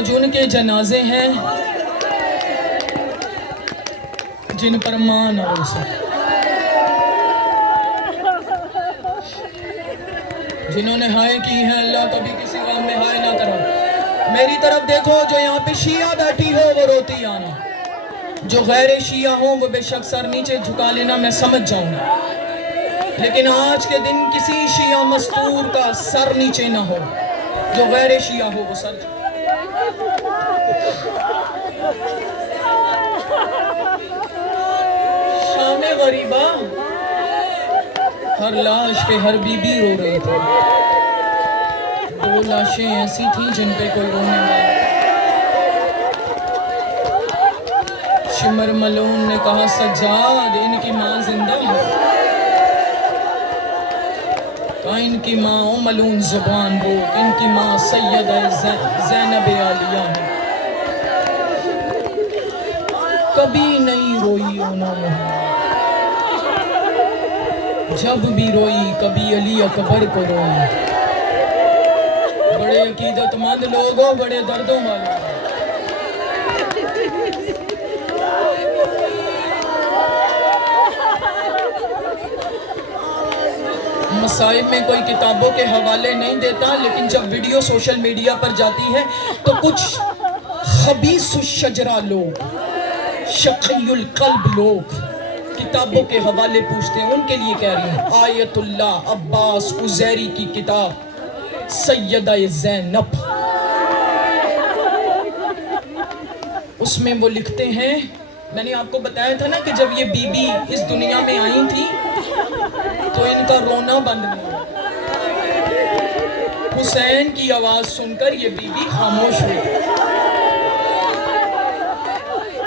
آج ان کے جنازے ہیں جن پر مان اور اسے جنہوں نے ہائے کی ہے، اللہ کبھی کسی غم میں ہائے نہ کرو۔ میری طرف دیکھو، جو یہاں پہ شیعہ بیٹھی ہو وہ روتی آنا، جو غیر شیعہ ہوں وہ بے شک سر نیچے جھکا لینا، میں سمجھ جاؤں گا، لیکن آج کے دن کسی شیعہ مستور کا سر نیچے نہ ہو، جو غیر شیعہ ہو وہ سر شام غریبہ ہر لاش پہ ہر بی بی رو رہی تھی، دو لاشیں ایسی تھیں جن پہ کوئی رونے والا۔ شمر ملون نے کہا سجاد ان کی ماں زندہ ہے، کہا ان کی ماں ملون زبان روک، ان کی ماں سیدہ زینب عالیہ ہے، کبھی نہیں روئی انہوں نے، جب بھی روئی کبھی علی اکبر کو روئی۔ بڑے عقیدت مند لوگوں، بڑے دردوں والے، مصائب میں کوئی کتابوں کے حوالے نہیں دیتا، لیکن جب ویڈیو سوشل میڈیا پر جاتی ہے تو کچھ خبیث الشجرہ لوگ، شقی القلب لوگ کتابوں کے حوالے پوچھتے ہیں، ان کے لیے کہہ رہی ہوں، آیت اللہ عباس عزیری کی کتاب سیدہ زینب، اس میں وہ لکھتے ہیں، میں نے آپ کو بتایا تھا نا کہ جب یہ بی بی اس دنیا میں آئی تھی تو ان کا رونا بند نہیں، حسین کی آواز سن کر یہ بی بی خاموش ہوئی۔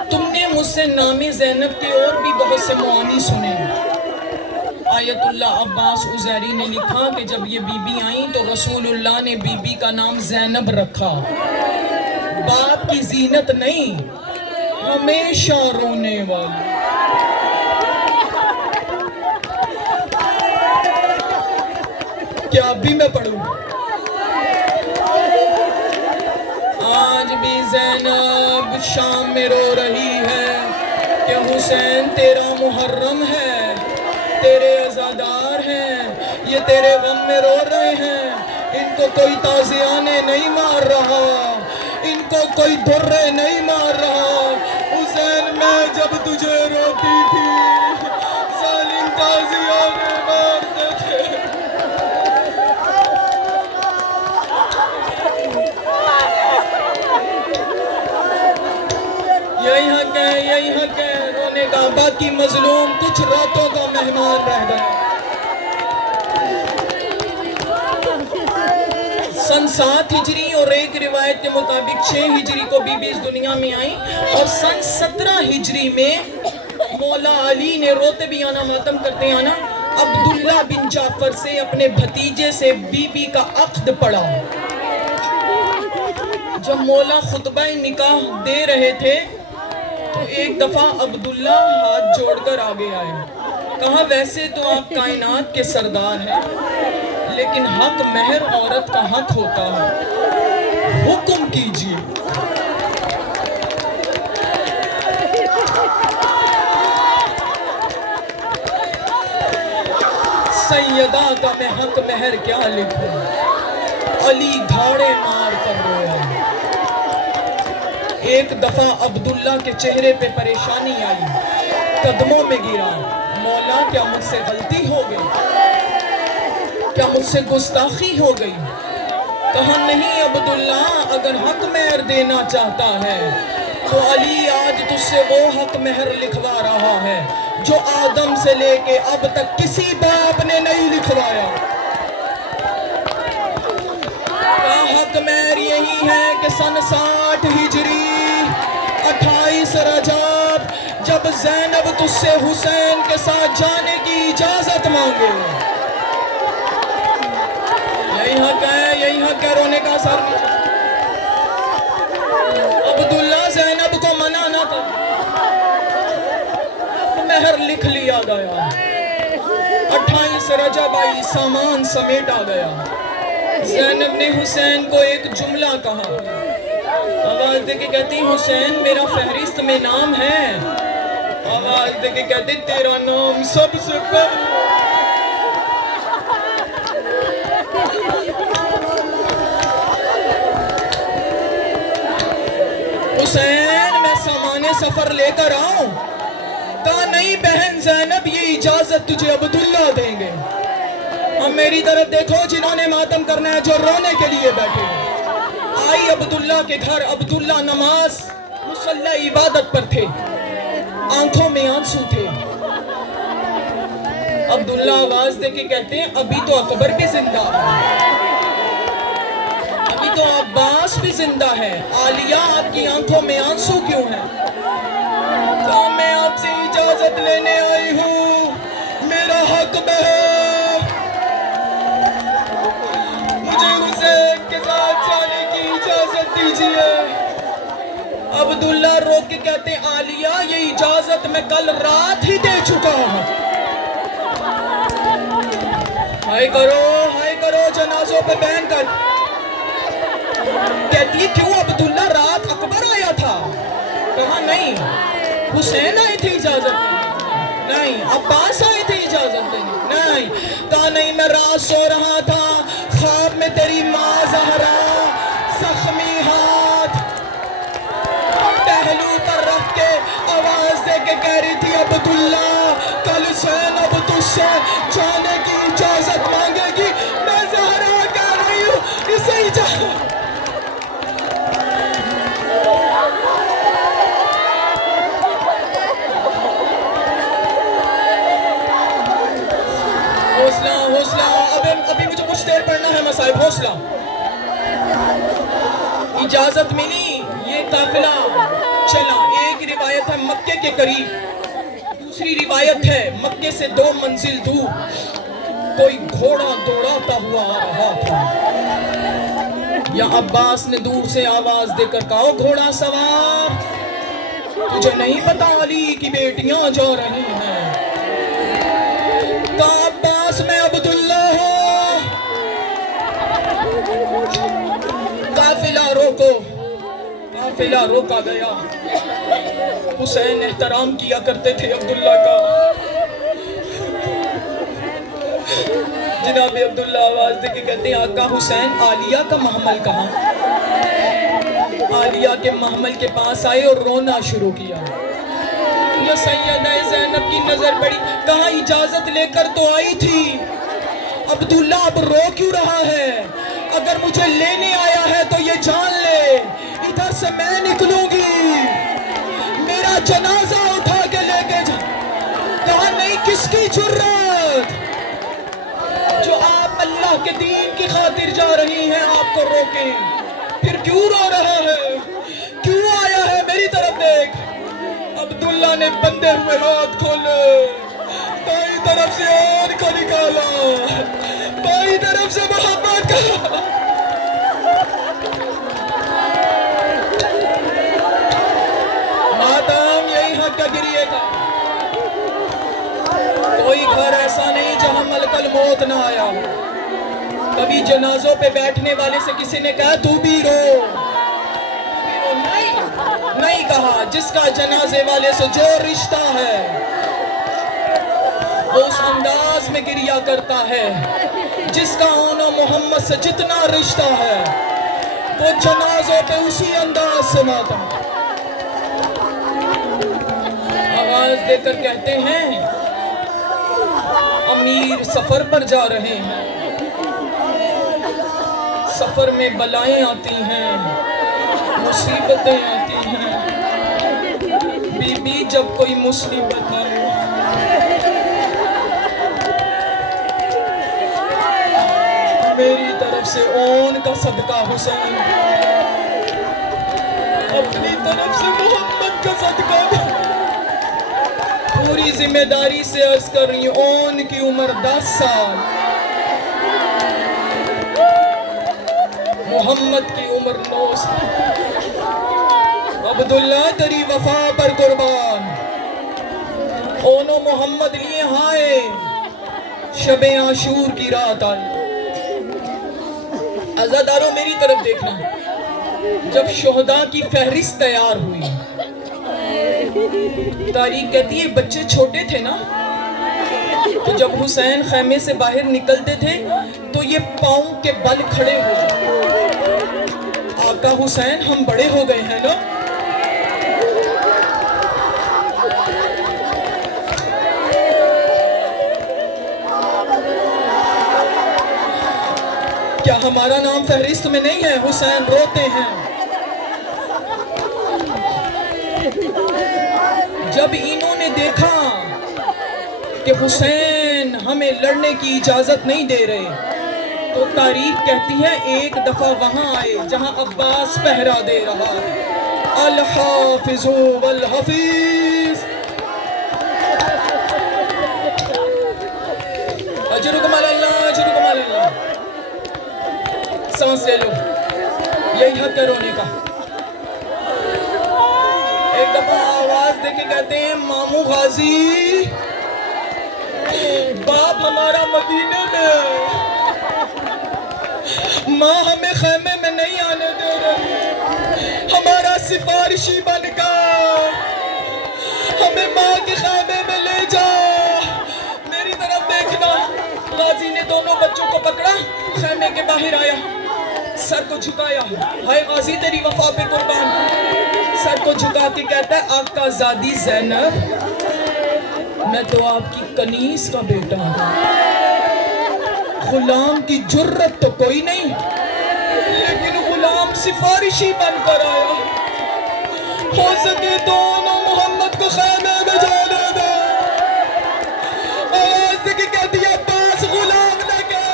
تم نے مجھ سے نام زینب کے اور بھی بہت سے معانی سنے۔ آیت اللہ عباس عزیری نے لکھا کہ جب یہ بی بی آئیں تو رسول اللہ نے بی بی کا نام زینب رکھا، باپ کی زینت نہیں، ہمیشہ رونے والی۔ کیا اب بھی میں پڑھوں؟ آج بھی زینب شام میں رو رہی ہے کہ حسین تیرا محرم ہے، تیرے عزادار ہیں، یہ تیرے غم میں رو رہے ہیں، ان کو کوئی تازیانے نہیں مار رہا، ان کو کوئی دھرے نہیں مار رہا۔ حسین میں جب تجھے روتی تھی ظالم تازیانے مارتے تھے۔ یہی حق ہے، یہی حق ہے رونے کا، باقی مظلوم کچھ راتوں کا مہمان رہ گئے۔ سن 7 ہجری اور ایک روایت کے مطابق 6 ہجری کو بی بی اس دنیا میں آئیں، اور سن 17 ہجری میں مولا علی نے روتے بھی آنا ماتم کرتے آنا عبداللہ بن جعفر سے اپنے بھتیجے سے بی بی کا عقد پڑھا۔ جب مولا خطبہ نکاح دے رہے تھے تو ایک دفعہ عبداللہ ہاتھ جوڑ کر آگے آئے، کہا ویسے تو آپ کائنات کے سردار ہیں، لیکن حق مہر عورت کا حق ہوتا ہے، حکم کیجیے۔ سیدہ کا میں حق مہر کیا لکھوں، علی دھاڑے مار کر رویا۔ ایک دفعہ عبداللہ کے چہرے پہ پریشانی آئی، قدموں میں گرا، مولا کیا مجھ سے غلطی ہو گئی، کیا مجھ سے گستاخی ہو گئی؟ کہا نہیں عبداللہ، اگر حق مہر دینا چاہتا ہے تو علی آج تجھ سے وہ حق مہر لکھوا رہا ہے جو آدم سے لے کے اب تک کسی باپ نے نہیں لکھوایا۔ حق مہر یہی ہے کہ سن 60 ہجری 28 رجب جب زینب تجھ سے حسین کے ساتھ جانے کی اجازت مانگے، یہی حق ہے، یہی حق ہے رونے کا سر۔ عبداللہ زینب کو منع نہ کر، مہر لکھ لیا گیا، 28 رجب آئی، سامان سمیٹا گیا۔ زینب نے حسین کو ایک جملہ کہا، آواز دے کے کہتی حسین میرا فہرست میں نام ہے. آواز دے کے کہتے تیرا نام سب سے پہلے. حسین میں سامان سفر لے کر آؤں. کہا نہیں بہن زینب یہ اجازت تجھے عبداللہ دیں گے. اب میری طرف دیکھو جنہوں نے ماتم کرنا ہے جو رونے کے لیے بیٹھے. آئی عبداللہ کے گھر. عبداللہ نماز مصلی عبادت پر تھے. آنکھوں میں آنسو تھے. عبداللہ آواز دے کے کہتے ہیں ابھی تو اکبر بھی زندہ ہے, ابھی تو عباس بھی زندہ ہے. عالیہ آپ کی آنکھوں میں آنسو کیوں ہیں؟ تو میں آپ سے اجازت لینے آئی ہوں, میرا حق ہے, مجھے حسین کے ساتھ جانے کی اجازت دیجیے. عبداللہ رو کے کہتے ہیں عالیہ یہ اجازت میں کل رات ہی دے چکا ہوں. ہائے کرو جنازوں پہ بہن کر. کہتی ہے کیوں عبداللہ رات اکبر آیا تھا؟ کہا نہیں حسین آئے تھے اجازت دینے. نہیں عباس آئے تھے اجازت دینے. نہیں. کہا نہیں میں رات سو رہا تھا, خواب میں تیری ماں زہرا زخمی ہاتھ پہلو پر رکھ کے آواز دے کے کہہ رہی تھی عبداللہ کل زینب تجھ سے جانے کی اجازت مانگے گی. میں زہرا کہہ رہی ہوں اسے اجازت. حوصلہ ابھی مجھے کچھ دیر پڑھنا ہے مصائب. حوصلہ. اجازت ملی, یہ قافلہ چلا. ایک روایت ہے مکے کے قریب, دوسری روایت ہے مکے سے 2 منزل دور کوئی گھوڑا دوڑاتا ہوا آ رہا تھا. یا عباس نے دور سے آواز دے کر کہا گھوڑا سوار تجھے نہیں پتا علی کی بیٹیاں جا رہی ہیں؟ کہا عباس میں عبداللہ ہوں. قافلہ روکا گیا. حسین احترام کیا کرتے تھے عبداللہ کا. جناب عبداللہ آواز دے کے کہتے ہیں آقا حسین عالیہ کا محمل کہاں؟ عالیہ کے محمل کے پاس آئے اور رونا شروع کیا. یا سیدہ زینب کی نظر پڑی. کہاں اجازت لے کر تو آئی تھی, عبداللہ اب رو کیوں رہا ہے؟ اگر مجھے لینے آیا ہے تو یہ جان لے ادھر سے میں نکلوں گی, میرا جنازہ اٹھا کے لے کے جا. کہا نہیں کس کی جرات جو آپ اللہ کے دین کی خاطر جا رہی ہیں آپ کو روکیں. پھر کیوں رو رہا ہے, کیوں آیا ہے میری طرف دیکھ. عبداللہ نے بندے ہوئے ہاتھ کھولے, دائیں طرف سے اور کو نکالا, بائیں طرف سے محمد کا. ماتم یہی حق کا گریے کا. کوئی گھر ایسا نہیں جہاں ملک الموت نہ آیا. کبھی جنازوں پہ بیٹھنے والے سے کسی نے کہا تو بھی رو, نہیں کہا. جس کا جنازے والے سے جو رشتہ ہے وہ اس انداز میں گریا کرتا ہے. جس کا ہونا محمد سے جتنا رشتہ ہے وہ جنازوں پہ اسی انداز سے ماتم. آواز دے کر کہتے ہیں امیر سفر پر جا رہے ہیں, سفر میں بلائیں آتی ہیں, مصیبتیں آتی ہیں. بی بی جب کوئی مصیبت آئے میری طرف سے اون کا صدقہ حسین, اپنی طرف سے محمد کا صدقہ. پوری ذمہ داری سے عرض کر رہی ہوں اون کی عمر 10 سال, محمد کی عمر 9 سال. عبداللہ تیری وفا پر قربان. اونو محمد لیے ہائے شب عاشور کی رات آئی. عزاداروں میری طرف دیکھنا, جب شہداء کی فہرست تیار ہوئی، تاریخ کہتی ہے بچے چھوٹے تھے نا، تو جب حسین خیمے سے باہر نکلتے تھے تو یہ پاؤں کے بل کھڑے ہو جاتے، آقا حسین ہم بڑے ہو گئے ہیں نا۔ کیا ہمارا نام فہرست میں نہیں ہے؟ حسین روتے ہیں۔ جب انہوں نے دیکھا کہ حسین ہمیں لڑنے کی اجازت نہیں دے رہے، تو تاریخ کہتی ہے ایک دفعہ وہاں آئے جہاں عباس پہرا دے رہا ہے، الحافظ والحفیظ، اجرکم علی اللہ، اجرکم علی اللہ۔ سانس لے لو، یہی حق ہے رونے کا۔ ایک دفعہ آواز دے کے کہتے ہیں مامو غازی، باپ ہمارا مدینے میں، ماں ہمیں خیمے میں نہیں آنے دے رہی، ہمارا سفارشی بن کر ہمیں ماں کے خیمے میں لے جا، میری طرف دیکھنا۔ غازی نے دونوں بچوں کو پکڑا، خیمے کے باہر آیا، سر کو جھکایا، ہائے غازی تیری وفا پہ قربان، سر کو جھکا کے کہتا ہے آقا زادی زینب، میں تو آپ کی کنیز کا بیٹا ہوں، غلام کی جرت تو کوئی نہیں، لیکن غلام سفارشی بن کر آیا، ہو سکے تو انہوں محمد کو خیمے میں جانے دے۔ آواز دے کے کہتی ہے عباس غلام لگا،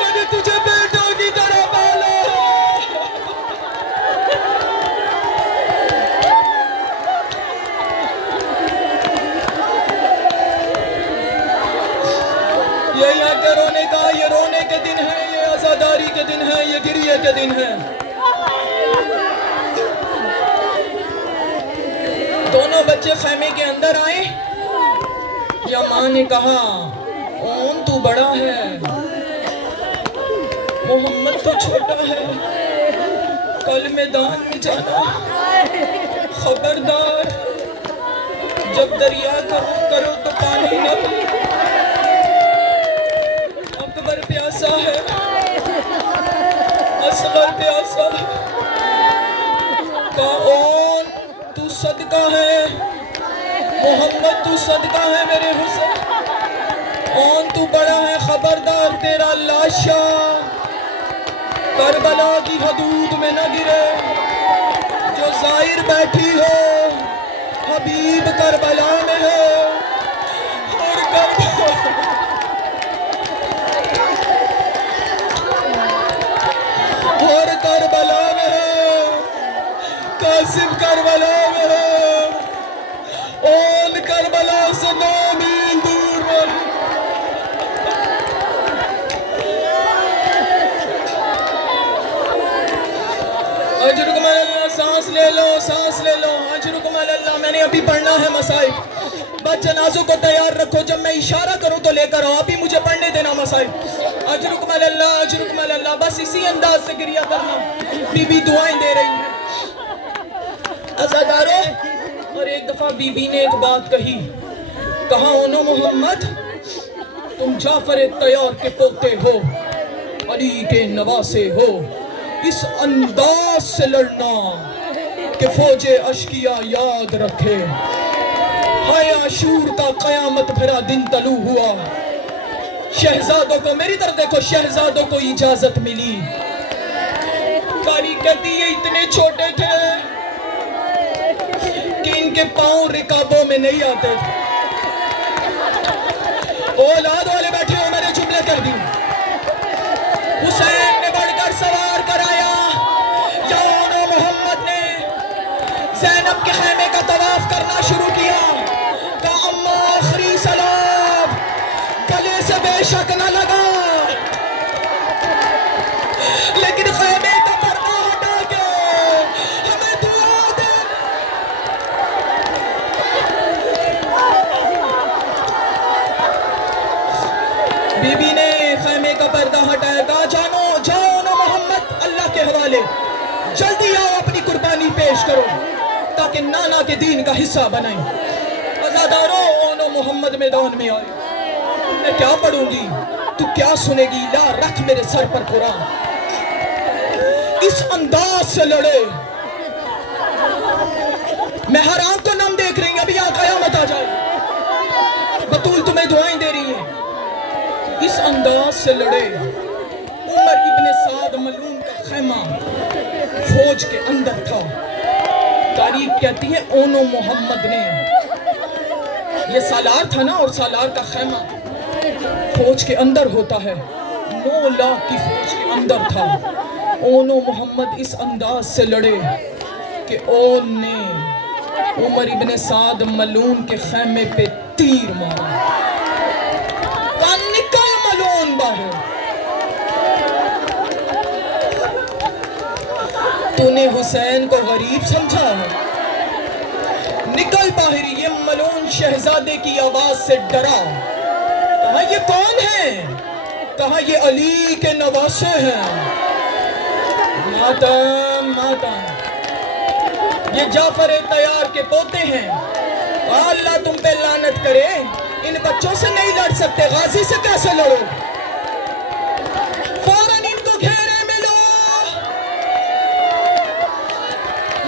میں نے تجھے بیٹوں کی طرح پالا۔ یہ یہاں کے رونے کا، یہ رونے کے دن ہے، یہ عزاداری کے دن ہے، یہ گریے کے دن ہے۔ دونوں بچے خیمے کے اندر آئے، یا ماں نے کہا اون تو بڑا ہے، محمد تو چھوٹا ہے، کل میدان میں جانا، خبردار جب دریا کرو تو پانی نہ پی، اکبر پیاسا ہے، اصغر پیاسا ہے، اون تو صدقہ ہے، محمد تو صدقہ ہے میرے حسین، اون تو بڑا ہے، خبردار تیرا لاشا کربلا کی حدود میں نہ گرے، جو ظاہر بیٹھی ہو حبیب کربلا میں ہے، اور کربلا میں ہے، قاسم کربلا میں ہے، اون کربلا سے 9 میل دور ہے۔ اجرکم علی اللہ، سانس لے لو، سانس لے لو، اجرکم علی اللہ۔ میں نے ابھی پڑھنا ہے مسائل، بس جنازوں کو تیار رکھو، جب میں اشارہ کروں تو لے کر آؤ، ابھی مجھے پڑھنے دینا مسائل۔ اجرکم علی اللہ، اجرکم علی اللہ، بس اسی انداز سے گریہ کرنا۔ بی بی دعائیں دے رہی ہیں عزاداروں۔ اور ایک دفعہ بی بی نے ایک بات کہی، کہا اونو محمد تم جعفر طیار کے پوتے ہو، علی کے نواسے ہو، اس انداز سے لڑنا کہ فوج اشقیاء یاد رکھے، ہائے عاشور کا قیامت بھرا دن طلوع ہوا، شہزادوں کو، میری طرف دیکھو، شہزادوں کو اجازت ملی۔ تاریخ کہتی ہے اتنے چھوٹے تھے کہ ان کے پاؤں رکابوں میں نہیں آتے تھے۔ اولاد والے بیٹھے ہو، میں نے جملے کہہ دی۔ حسین نے بڑھ کر سوار کرایا، یا اونو محمد نے زینب کے خیمے کا طواف کرنا شروع کیا، کہا اماں آخری سلام، گلے سے بے شک نہ لگا، لیکن خیمے کا پردہ ہٹا کے ہمیں دعا دے۔ بی بی نے خیمے کا پردہ ہٹایا، کہا جاؤ محمد اللہ کے حوالے، کوشش کرو تاکہ نانا کے دین کا حصہ بنیں. عزاداروں اونو محمد میدان میں آئے. میں کیا پڑھوں گی تو کیا سنے گی، لا رکھ میرے سر پر قرآن. اس انداز سے لڑے میں ہر آنکھ کو نم دیکھ رہی ہوں، ابھی یہاں قیامت آ جائے. بطول تمہیں دعائیں دے رہی ہیں. اس انداز سے لڑے. عمر ابن سعد ملعون کا خیمہ فوج کے اندر تھا. تاریخ کہتی ہے اونو محمد نے، یہ سالار تھا نا، اور سالار کا خیمہ فوج کے اندر ہوتا ہے. 9 لاکھ کی فوج کے اندر تھا. اونو محمد اس انداز سے لڑے کہ اون نے عمر ابن سعد ملعون کے خیمے پہ تیر مارا. کہا نکل ملعون باہر. تو نے حسین کو غریب سمجھا ہے؟ نکل باہر. یہ ملعون شہزادے کی آواز سے ڈرا. کہا یہ کون ہے؟ کہا یہ علی کے نواسے ہیں. ماتم ماتم، یہ جعفر طیار کے پوتے ہیں. اللہ تم پہ لعنت کرے، ان بچوں سے نہیں لڑ سکتے، غازی سے کیسے لڑو؟ فوراً ان کو گھیرے میں لو.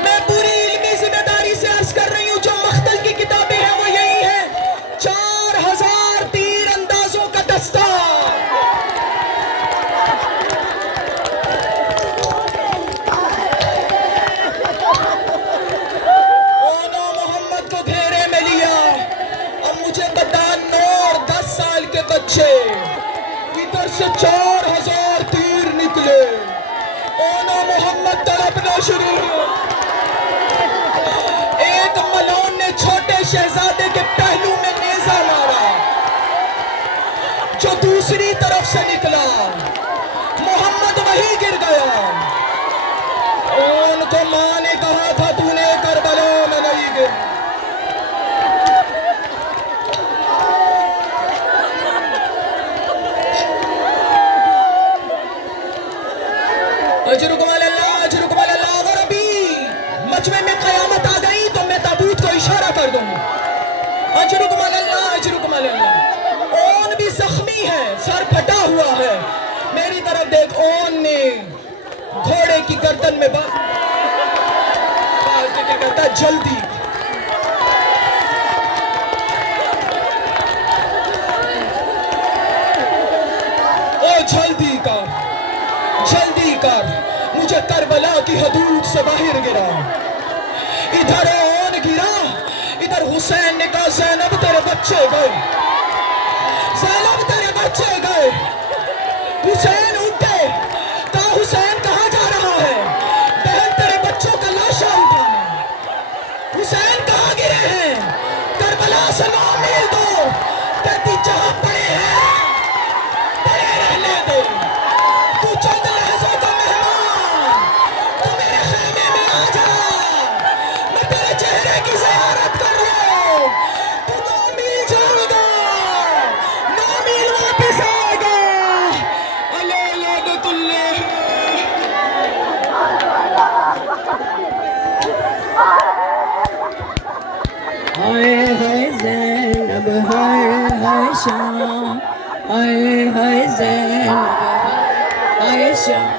میں پوری علمی ذمہ داری سے عرض کر رہی ہوں، جو مختل کی کتابیں ہیں وہ یہی ہیں. 4000 تیر اندازوں کا دستہ. ادھر سے 4000 تیر نکلے. اونو محمد تڑپنا شروع ہوا. ایک ملعون نے چھوٹے شہزادے کے پہلو میں نیزہ مارا جو دوسری طرف سے نکلا. محمد وہی گر گیا. ان کو ماں نے کہا تھا تو نے کربلا میں نہیں گر. اجرکم اللہ اجرکم اللہ. اگر ابھی مجمع میں قیامت آ گئی تو میں تابوت کو اشارہ کر دوں. اجرکم اللہ اجرکم اللہ. اون بھی زخمی ہے، سر پھٹا ہوا ہے. میری طرف دیکھ. اون نے گھوڑے کی گردن میں باز کیا کہتا ہے، جلدی. او جلدی کر جلدی کر. مجھے کربلا کی حدود سے باہر گرا. ادھر اون گرا، ادھر حسین نے کہا زینب تیرے بچے گئے، زینب تیرے بچے گئے. حسین اٹھے. کہا حسین کہاں جا رہا ہے؟ بہن تیرے بچوں کا لاشا اٹھانے. حسین کہاں گرے ہیں؟ کربلا سے 9 میل دور. کہتی جہاں پڑے ہیں پڑے رہنے دے. تو چند لحظوں کا مہمان، تو میرے خیمے میں آ جا. میں تیرے چہرے کی زیارت کر لوں. تو 9 میل جائے گا، 9 میل واپس آئے گا. علیہ لعنت اللہ. آئے ہے زینب ہائے شام، آئے ہے زینب ہائے شام.